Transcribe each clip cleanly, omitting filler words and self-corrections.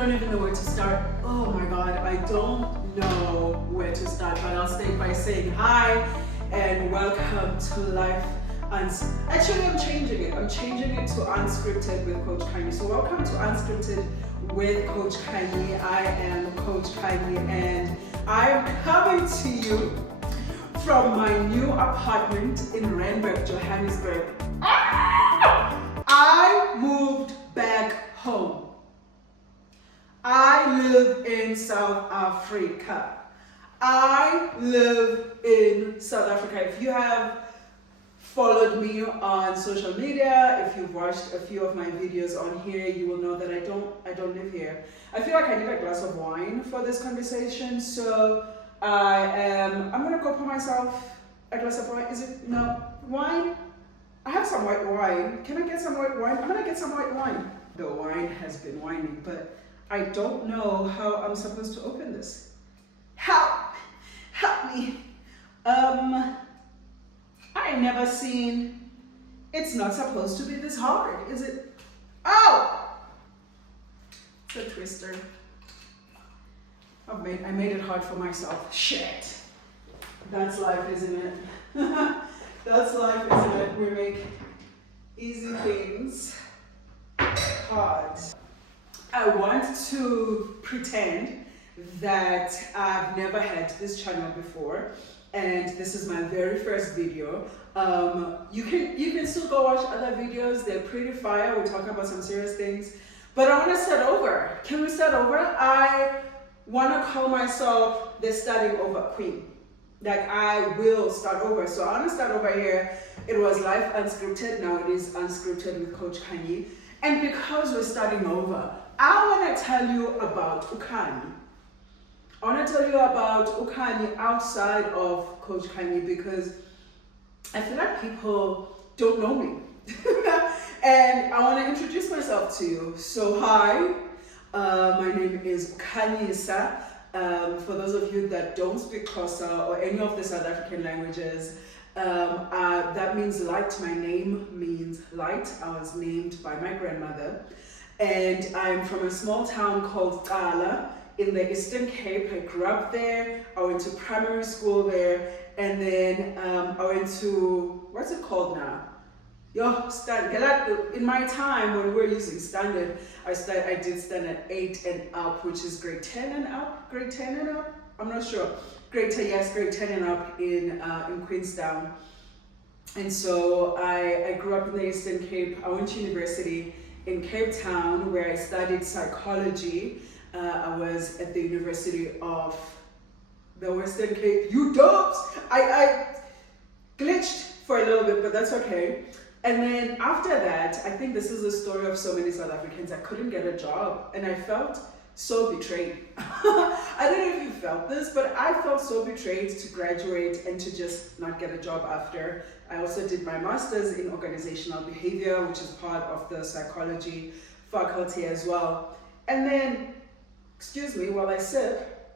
don't even know where to start. Oh my God, I don't know where to start, but I'll start by saying hi and welcome to Life. Actually, I'm changing it. I'm changing it to Unscripted with Coach Khanyi. So welcome to Unscripted with Coach Khanyi. I am Coach Khanyi and I am coming to you from my new apartment in Randburg, Johannesburg. I moved back home. I live in South Africa. I live in South Africa. If you have followed me on social media, if you've watched a few of my videos on here, you will know that I don't live here. I feel like I need a glass of wine for this conversation, so I'm gonna go pour myself a glass of wine. Wine? I have some white wine. Can I get some white wine? I'm gonna get some white wine. The wine has been whining, but I don't know how I'm supposed to open this. Help me. I never seen, it's not supposed to be this hard, is it? Oh! It's a twister. I made it hard for myself. Shit. That's life, isn't it? That's life, isn't it? We make easy things hard. I want to pretend that I've never had this channel before, and this is my very first video. You can still go watch other videos. They're pretty fire. We talk about some serious things, but I want to start over. Can we start over? I want to call myself the starting over queen. Like, I will start over. So I want to start over here. It was Life Unscripted. Now it is Unscripted with Coach Khanyi. And because we're starting over, I want to tell you about Khanyi. I want to tell you about Khanyi outside of Coach Khanyi because I feel like people don't know me. And I want to introduce myself to you. So hi, my name is Khanyi. For those of you that don't speak Xhosa or any of the South African languages, that means light. My name means light. I was named by my grandmother. And I'm from a small town called Kala in the Eastern Cape. I grew up there. I went to primary school there. And then I went to, what's it called now? In my time when we were using standard, I did standard 8 and up, which is grade 10 and up. Grade 10 and up? I'm not sure. Grade 10 and up in Queenstown. And so I grew up in the Eastern Cape. I went to university in Cape Town where I studied psychology. I was at the University of the Western Cape. You dopes! I glitched for a little bit, but that's okay. And then after that, I think this is the story of so many South Africans. I couldn't get a job and I felt so betrayed. I don't know if you felt this, but I felt so betrayed to graduate and to just not get a job after. I also did my master's in organizational behavior, which is part of the psychology faculty as well. And then, excuse me while I sip.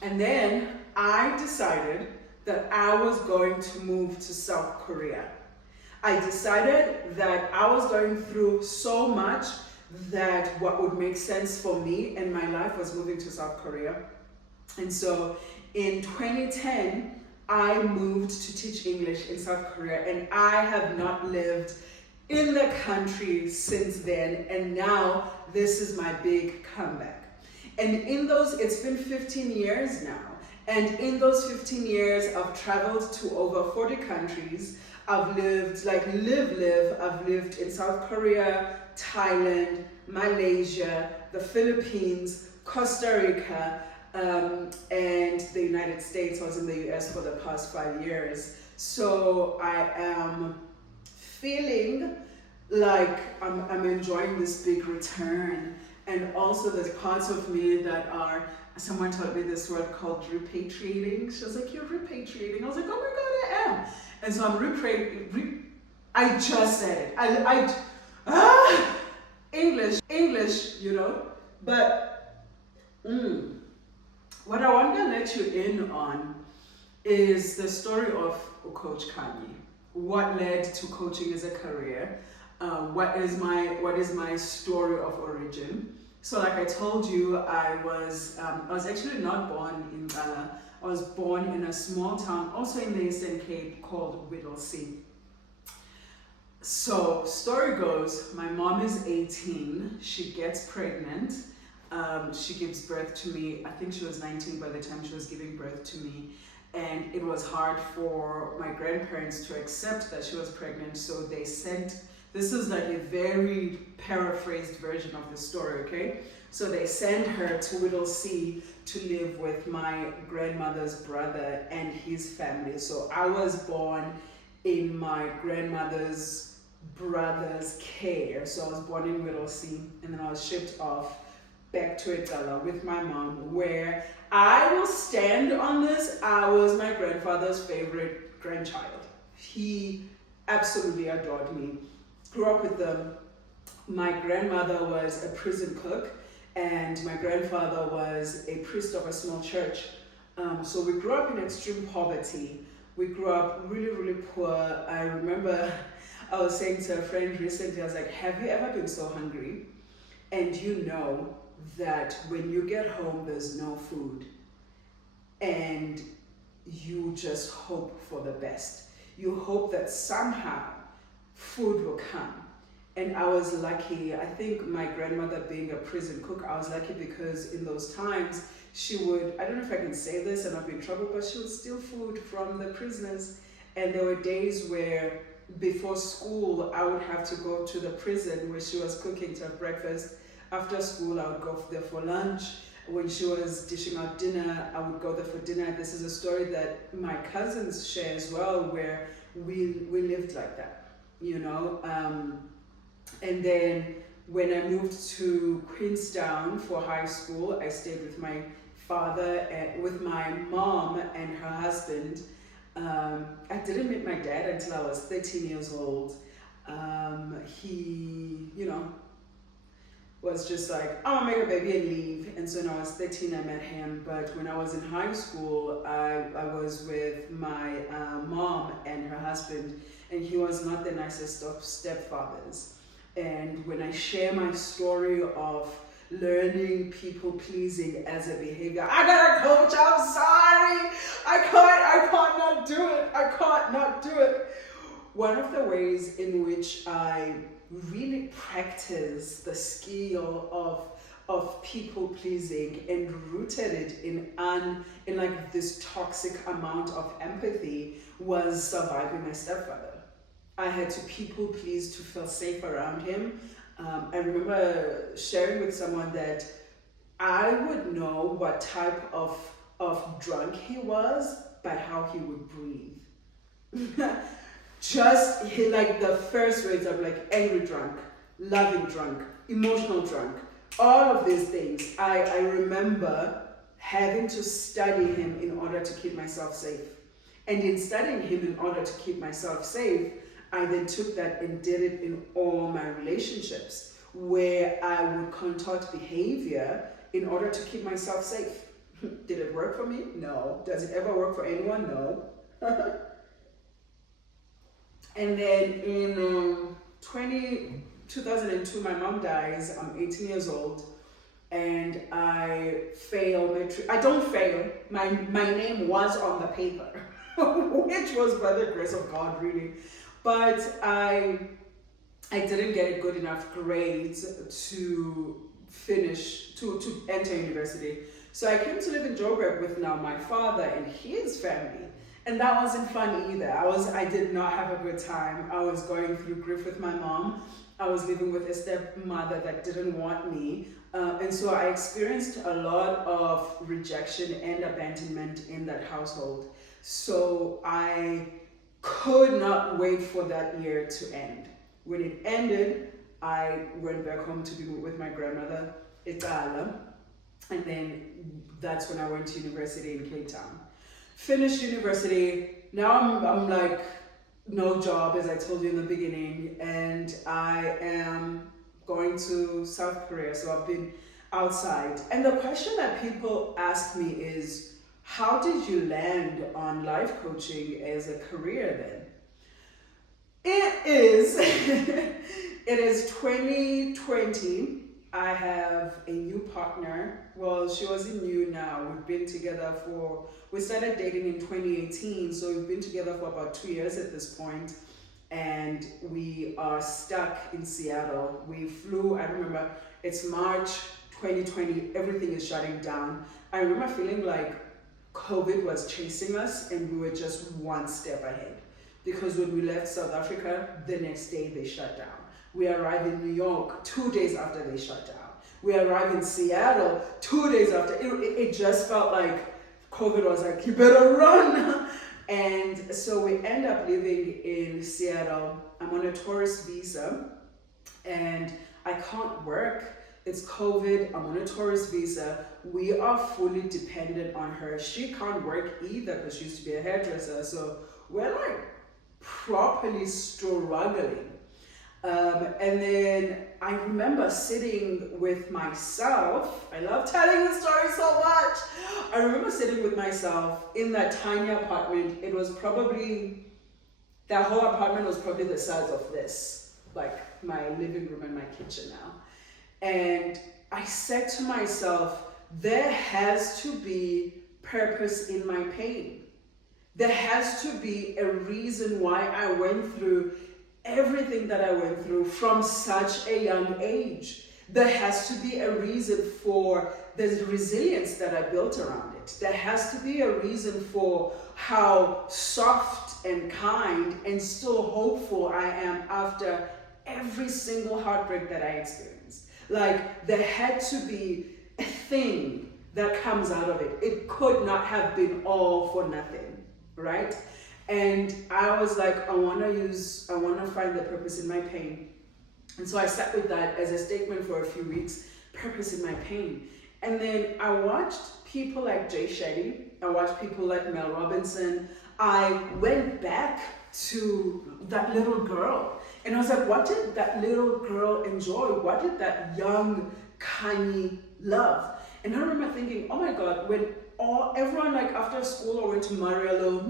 And then I decided that I was going to move to South Korea. I decided that I was going through so much that what would make sense for me in my life was moving to South Korea. And so in 2010, I moved to teach English in South Korea, and I have not lived in the country since then, and now this is my big comeback. And it's been 15 years now. And in those 15 years, I've traveled to over 40 countries. I've lived, I've lived in South Korea, Thailand, Malaysia, the Philippines, Costa Rica, and the United States. I was in the US for the past 5 years. So I am feeling like I'm enjoying this big return. And also there's parts of me that are, someone taught me this word called repatriating. She was like, you're repatriating. I was like, oh my God, I am. And so I'm I just said it. English, you know. But what I want to let you in on is the story of Coach Khanyi. What led to coaching as a career. what is my story of origin. So like I told you, I was actually not born in Ghana. I was born in a small town also in the Eastern Cape called Whittlesea. So story goes, my mom is 18, she gets pregnant, she gives birth to me. I think she was 19 by the time she was giving birth to me, and it was hard for my grandparents to accept that she was pregnant, so they sent, this is like a very paraphrased version of the story, okay? So they sent her to Whittlesea to live with my grandmother's brother and his family. So I was born in my grandmother's brother's care. So I was born in Whittlesea, and then I was shipped off back to Italy with my mom, where I will stand on this. I was my grandfather's favorite grandchild. He absolutely adored me. Grew up with them. My grandmother was a prison cook, and my grandfather was a priest of a small church. So we grew up in extreme poverty. We grew up really, really poor. I remember I was saying to a friend recently, I was like, have you ever been so hungry? And you know that when you get home, there's no food. And you just hope for the best. You hope that somehow food will come. And I was lucky. I think my grandmother being a prison cook, I was lucky because in those times she would, I don't know if I can say this and not be in trouble, but she would steal food from the prisoners. And there were days where before school, I would have to go to the prison where she was cooking to have breakfast. After school, I would go there for lunch. When she was dishing out dinner, I would go there for dinner. This is a story that my cousins share as well, where we lived like that, you know. And then when I moved to Queenstown for high school, I stayed with my father and with my mom and her husband. I didn't meet my dad until I was 13 years old. He, you know, was just like, oh, I'll make a baby and leave. And so when I was 13, I met him. But when I was in high school, I was with my mom and her husband, and he was not the nicest of stepfathers. And when I share my story of learning people pleasing as a behavior, I got a coach, I'm sorry, I can't not do it, I can't not do it. One of the ways in which I really practice the skill of people pleasing and rooted it in like this toxic amount of empathy was surviving my stepfather. I had to people please to feel safe around him. I remember sharing with someone that I would know what type of drunk he was by how he would breathe. Just like the first words of like angry drunk, loving drunk, emotional drunk, all of these things. I remember having to study him in order to keep myself safe. And in studying him in order to keep myself safe, I then took that and did it in all my relationships, where I would contort behavior in order to keep myself safe. Did it work for me? No. Does it ever work for anyone? No. And then in 2002, my mom dies. I'm 18 years old, and I fail. I don't fail. My name was on the paper, which was by the grace of God, really. But I didn't get good enough grades to finish, to enter university. So I came to live in Joburg with now my father and his family. And that wasn't fun either. I did not have a good time. I was going through grief with my mom. I was living with a stepmother that didn't want me. And so I experienced a lot of rejection and abandonment in that household. So I could not wait for that year to end. When it ended, I went back home to be with my grandmother, Itala, and then that's when I went to university in Cape Town. Finished university, now I'm like, no job, as I told you in the beginning, and I am going to South Korea, so I've been outside. And the question that people ask me is, how did you land on life coaching as a career then? It is. It is 2020. I have a new partner. Well, she wasn't new now. We've been together we started dating in 2018, so we've been together for about 2 years at this point, and we are stuck in Seattle. We flew, I remember, it's March 2020, everything is shutting down. I remember feeling like COVID was chasing us and we were just one step ahead. Because when we left South Africa, the next day they shut down. We arrived in New York 2 days after they shut down. We arrived in Seattle 2 days after. It just felt like COVID was like, you better run. And so we end up living in Seattle. I'm on a tourist visa and I can't work. It's COVID, I'm on a tourist visa. We are fully dependent on her. She can't work either because she used to be a hairdresser. So we're like properly struggling. And then I remember sitting with myself. I love telling the story so much. I remember sitting with myself in that tiny apartment. It was probably, that whole apartment was probably the size of this, like my living room and my kitchen now. And I said to myself, there has to be purpose in my pain. There has to be a reason why I went through everything that I went through from such a young age. There has to be a reason for the resilience that I built around it. There has to be a reason for how soft and kind and still hopeful I am after every single heartbreak that I experienced. Like, there had to be a thing that comes out of it. It could not have been all for nothing, right? And I was like, I want to find the purpose in my pain. And so I sat with that as a statement for a few weeks, purpose in my pain. And then I watched people like Jay Shetty. I watched people like Mel Robinson. I went back to that little girl. And I was like, what did that little girl enjoy? What did that young Khanyi love? And I remember thinking, oh my God, when everyone like after school or went to Mariello.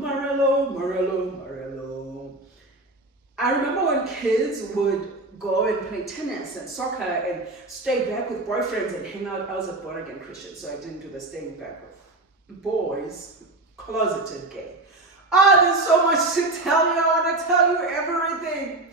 I remember when kids would go and play tennis and soccer and stay back with boyfriends and hang out. I was a born again Christian, so I didn't do the staying back with boys, closeted gay. There's so much to tell you. I want to tell you everything.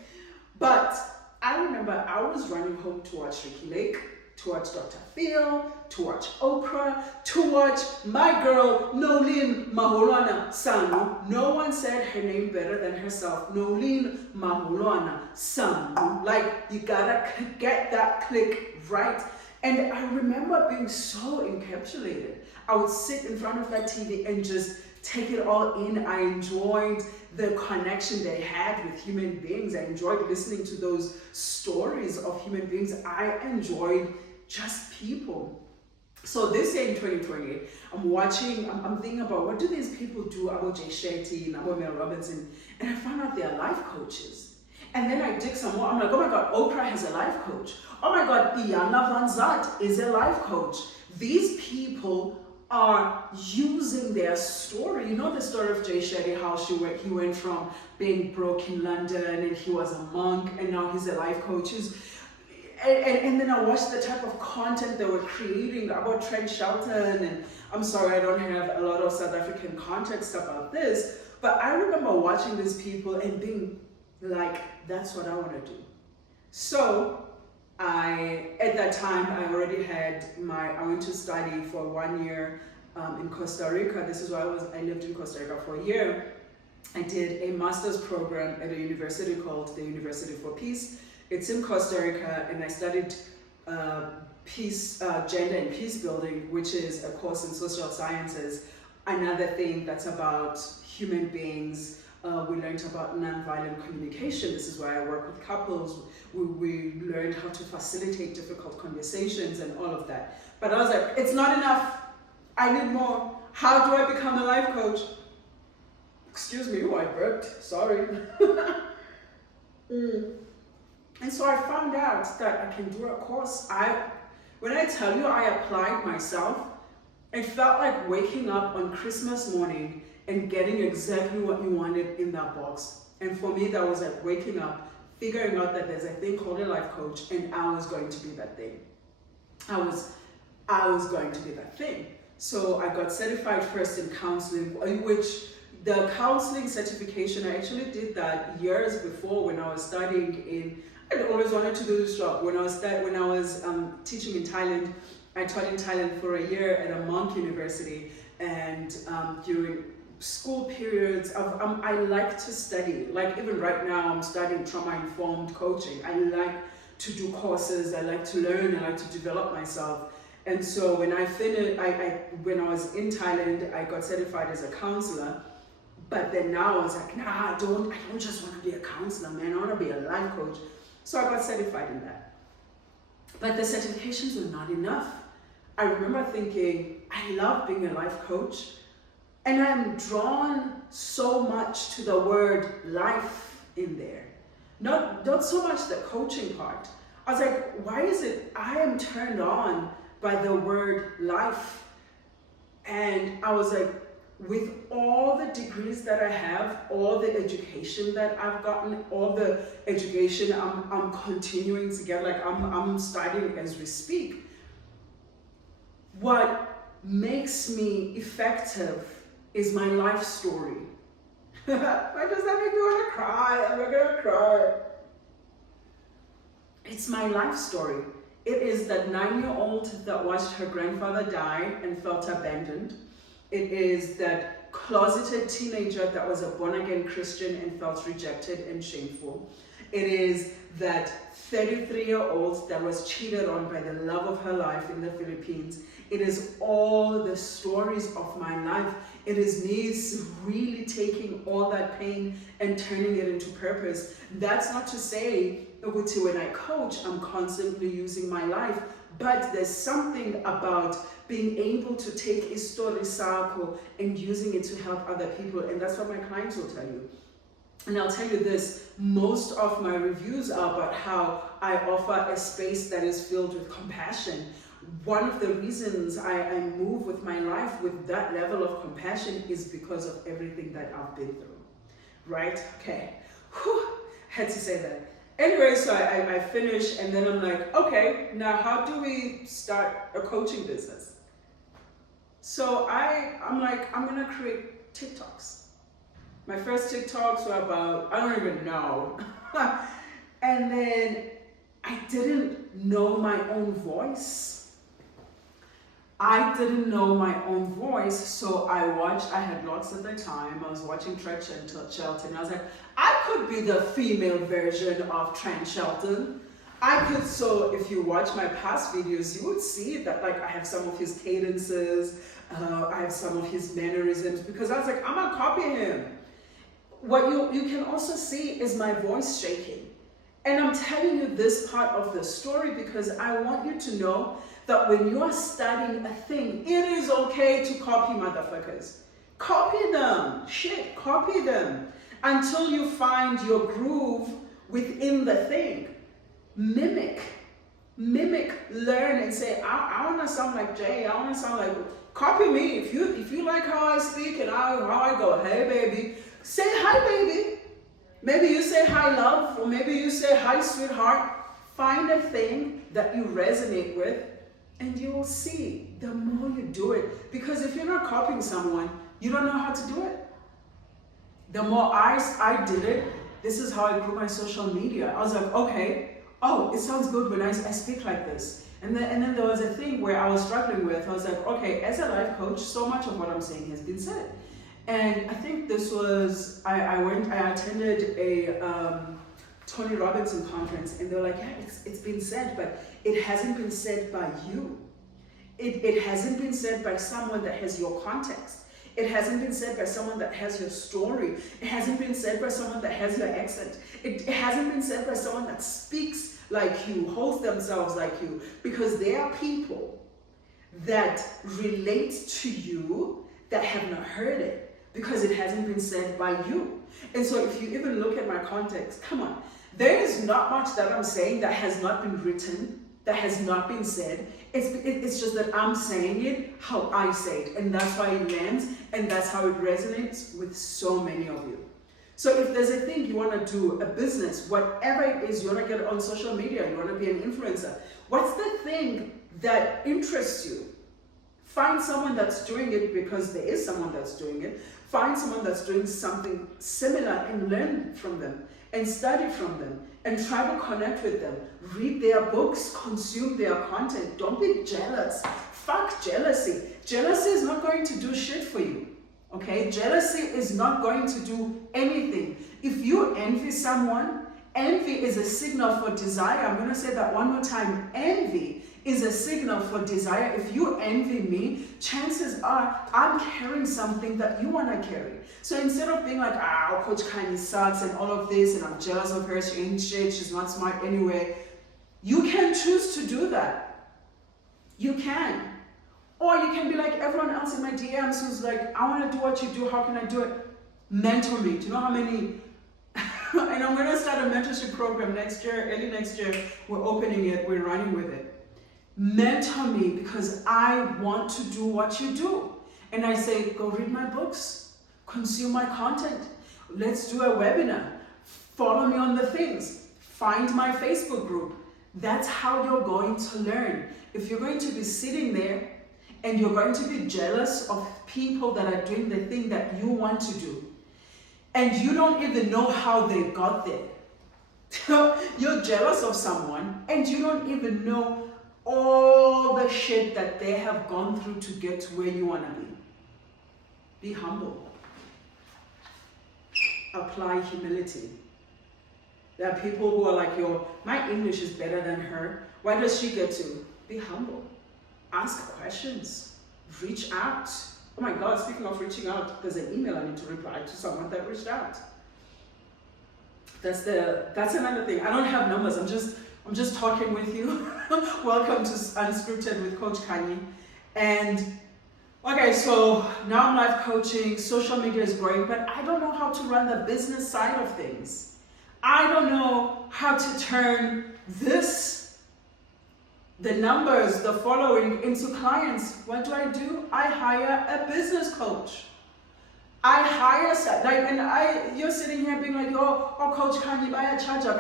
But I remember I was running home to watch Ricky Lake, to watch Dr. Phil, to watch Oprah, to watch my girl, Nolene Mahulwana Sanu. No one said her name better than herself. Nolene Mahulwana Sanu. Like, you gotta get that click right. And I remember being so encapsulated. I would sit in front of that TV and just take it all in. I enjoyed the connection they had with human beings. I enjoyed listening to those stories of human beings. I enjoyed just people. So this year in 2020, I'm thinking about what do these people do about Jay Shetty and about Mel Robinson, and I found out they're life coaches. And then I dig some more. I'm like, oh my God, Oprah has a life coach. Oh my God, Iyanla Vanzant is a life coach. These people are using their story. You know the story of Jay Shetty, how he went from being broke in London and he was a monk and now he's a life coach. And then I watched the type of content they were creating about Trent Shelton, and I'm sorry I don't have a lot of South African context about this, but I remember watching these people and being like, that's what I want to do. So at that time, I already had I went to study for 1 year in Costa Rica. This is why I lived in Costa Rica for a year. I did a master's program at a university called the University for Peace. It's in Costa Rica, and I studied gender and peace building, which is a course in social sciences. Another thing that's about human beings. We learned about nonviolent communication. This is why I work with couples. We learned how to facilitate difficult conversations and all of that. But I was like, it's not enough. I need more. How do I become a life coach? Excuse me, I burped. Sorry. And so I found out that I can do a course. When I tell you I applied myself, it felt like waking up on Christmas morning and getting exactly what you wanted in that box. And for me, that was like waking up, figuring out that there's a thing called a life coach, and I was going to be that thing. I was going to be that thing. So I got certified first in counseling, which the counseling certification, I actually did that years before when I was studying in, I'd always wanted to do this job. When I was teaching in Thailand, I taught in Thailand for a year at a monk university, and during school periods, I like to study. Like even right now, I'm studying trauma-informed coaching. I like to do courses, I like to learn, I like to develop myself. And so when I finished, when I was in Thailand, I got certified as a counselor. But then now I was like, nah, I don't just want to be a counselor, man. I want to be a life coach. So I got certified in that. But the certifications were not enough. I remember thinking, I love being a life coach, and I'm drawn so much to the word life in there. Not so much the coaching part. I was like, why is it I am turned on by the word life? And I was like, with all the degrees that I have, all the education that I've gotten, all the education I'm continuing to get, like I'm studying as we speak, what makes me effective is my life story. Why does that make me want to cry? I'm not gonna cry. It's my life story. It is that 9-year-old that watched her grandfather die and felt abandoned. It is that closeted teenager that was a born-again Christian and felt rejected and shameful. It is that 33-year-old that was cheated on by the love of her life in the Philippines. It is all the stories of my life. It is me really taking all that pain and turning it into purpose. That's not to say, when I coach, I'm constantly using my life, but there's something about being able to take a story circle and using it to help other people, and that's what my clients will tell you. And I'll tell you this, most of my reviews are about how I offer a space that is filled with compassion. One of the reasons I move with my life with that level of compassion is because of everything that I've been through, right? Okay, whew, had to say that. Anyway, so I finish, and then I'm like, okay, now how do we start a coaching business? So I'm like, I'm gonna create TikToks. My first TikToks were about, I don't even know. And then I didn't know my own voice. So I had lots of the time. I was watching Trent Shelton. I was like, I could be the female version of Trent Shelton. So if you watch my past videos, you would see that like I have some of his cadences, I have some of his mannerisms, because I was like, I'm gonna copy him. What you can also see is my voice shaking. And I'm telling you this part of the story because I want you to know that when you are studying a thing, it is okay to copy motherfuckers. Copy them, copy them until you find your groove within the thing. Mimic, learn and say, I want to sound like Jay, I want to sound like, copy me. If you like how I speak and how I go, hey baby, say hi baby. Maybe you say hi love, or maybe you say hi sweetheart. Find a thing that you resonate with, and you will see the more you do it. Because if you're not copying someone, you don't know how to do it. The more I did it, this is how I grew my social media. I was like, okay, oh, it sounds good when I speak like this. And then there was a thing where I was struggling with. I was like, okay, as a life coach, so much of what I'm saying has been said. And I think this was, I attended a Tony Robinson conference, and they were like, yeah, it's been said, but it hasn't been said by you. It hasn't been said by someone that has your context. It hasn't been said by someone that has your story. It hasn't been said by someone that has your accent. It hasn't been said by someone that speaks like you, holds themselves like you, because there are people that relate to you that have not heard it because it hasn't been said by you. And so if you even look at my context, come on, there is not much that I'm saying that has not been written, that has not been said. It's just that I'm saying it how I say it, and that's why it lands, and that's how it resonates with so many of you. So if there's a thing you want to do, a business, whatever it is, you want to get on social media, you want to be an influencer, what's the thing that interests you? Find someone that's doing it, because there is someone that's doing it. Find someone that's doing something similar and learn from them and study from them and try to connect with them. Read their books, consume their content. Don't be jealous. Fuck jealousy. Jealousy is not going to do shit for you. Okay? Jealousy is not going to do anything. If you envy someone, envy is a signal for desire. I'm going to say that one more time. Envy is a signal for desire. If you envy me, chances are I'm carrying something that you want to carry. So instead of being like, Coach Khanyi sucks and all of this, and I'm jealous of her, she ain't shit, she's not smart anyway, you can choose to do that. You can. Or you can be like everyone else in my DMs who's like, I want to do what you do, how can I do it? Mentor me. Do you know how many? And I'm going to start a mentorship program next year, early next year. We're opening it, we're running with it. Mentor me, because I want to do what you do. And I say, go read my books, consume my content. Let's do a webinar. Follow me on the things. Find my Facebook group. That's how you're going to learn. If you're going to be sitting there and you're going to be jealous of people that are doing the thing that you want to do, and you don't even know how they got there. You're jealous of someone and you don't even know all the shit that they have gone through to get to where you want to be. Be humble. Apply humility. There are people who are like, my English is better than her. Why does she get to? Be humble. Ask questions. Reach out. Oh my God, speaking of reaching out, there's an email I need to reply to someone that reached out. That's another thing. I don't have numbers. I'm just talking with you. Welcome to Unscripted with Coach Khanyi. And okay, so now I'm life coaching, social media is growing, but I don't know how to run the business side of things. I don't know how to turn the numbers, the following into clients. What do? I hire a business coach. I hire, you're sitting here being like, oh Coach Khanyi, buy a charger,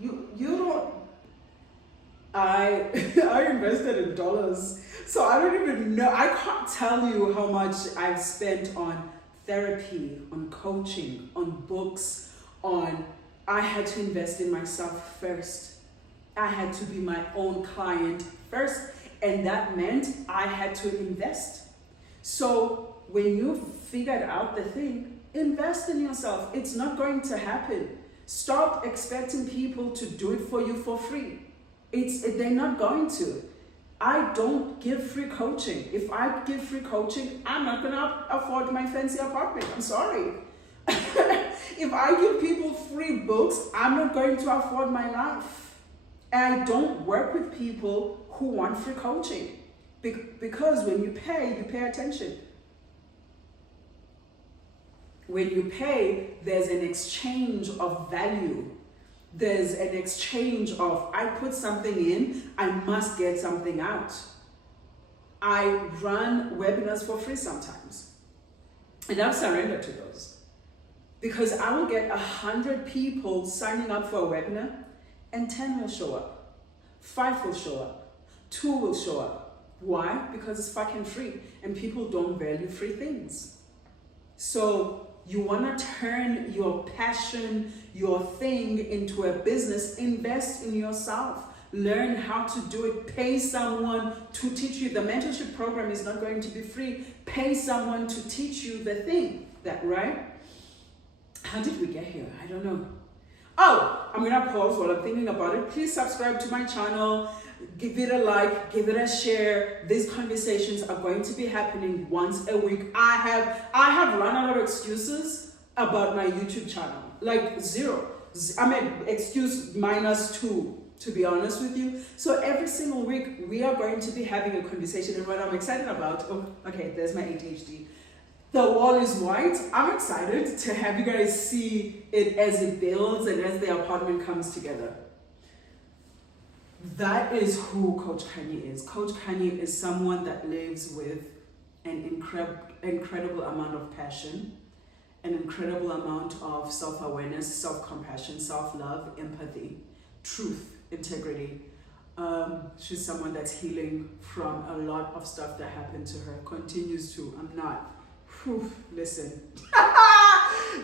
you don't. I invested in dollars, so I don't even know. I can't tell you how much I've spent on therapy, on coaching, on books, I had to invest in myself first. I had to be my own client first, and that meant I had to invest. So when you figured out the thing, invest in yourself. It's not going to happen. Stop expecting people to do it for you for free. They're not going to. I don't give free coaching. If I give free coaching, I'm not going to afford my fancy apartment. I'm sorry. If I give people free books, I'm not going to afford my life. And I don't work with people who want free coaching. Because when you pay attention. When you pay, there's an exchange of value. There's an exchange of, I put something in, I must get something out. I run webinars for free sometimes. And I've surrendered to those. Because I will get 100 people signing up for a webinar, and 10 will show up. 5 will show up. 2 will show up. Why? Because it's fucking free. And people don't value free things. So you want to turn your passion, your thing into a business. Invest in yourself. Learn how to do it. Pay someone to teach you. The mentorship program is not going to be free. Pay someone to teach you the thing. Right? How did we get here? I don't know. Oh, I'm going to pause while I'm thinking about it. Please subscribe to my channel. Give it a like. Give it a share. These conversations are going to be happening once a week. I have run out of excuses about my YouTube channel. Like 0. I mean, excuse -2, to be honest with you. So every single week, we are going to be having a conversation. And what I'm excited about, okay, there's my ADHD. The wall is white. I'm excited to have you guys see it as it builds and as the apartment comes together. That is who Coach Khanyi is. Coach Khanyi is someone that lives with an incredible amount of passion an incredible amount of self-awareness, self-compassion, self-love, empathy, truth, integrity. She's someone that's healing from a lot of stuff that happened to her, continues to. I'm not. Whew, listen.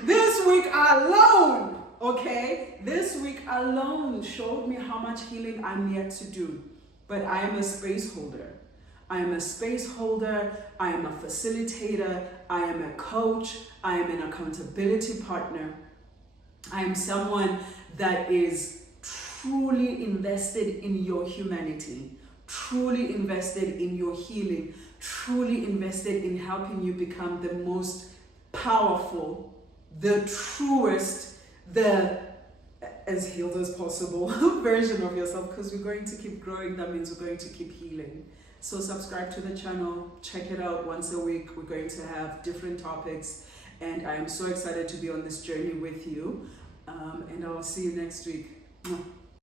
This week alone, okay? This week alone showed me how much healing I'm yet to do. But I am a space holder. I am a space holder. I am a facilitator. I am a coach. I am an accountability partner. I am someone that is truly invested in your humanity, truly invested in your healing, truly invested in helping you become the most powerful, the truest, the as healed as possible version of yourself, because we're going to keep growing. That means we're going to keep healing. So subscribe to the channel, check it out once a week. We're going to have different topics, and I am so excited to be on this journey with you. And I'll see you next week.